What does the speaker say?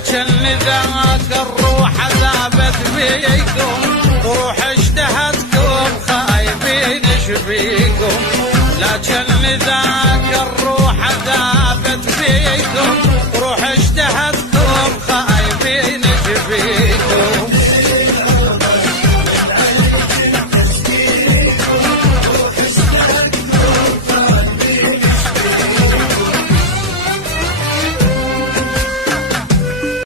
لكن ذاك الروح ذابت بيكم، روح اشتهتكم خايبين شبيكم. لكن ذاك الروح ذابت بيكم، روح اشتهتكم